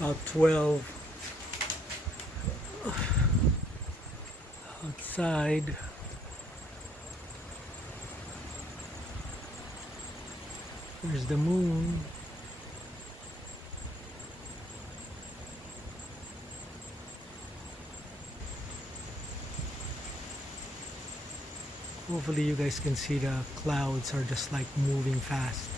about 12 outside. There's the moon. Hopefully you guys can see the clouds are just like moving fast.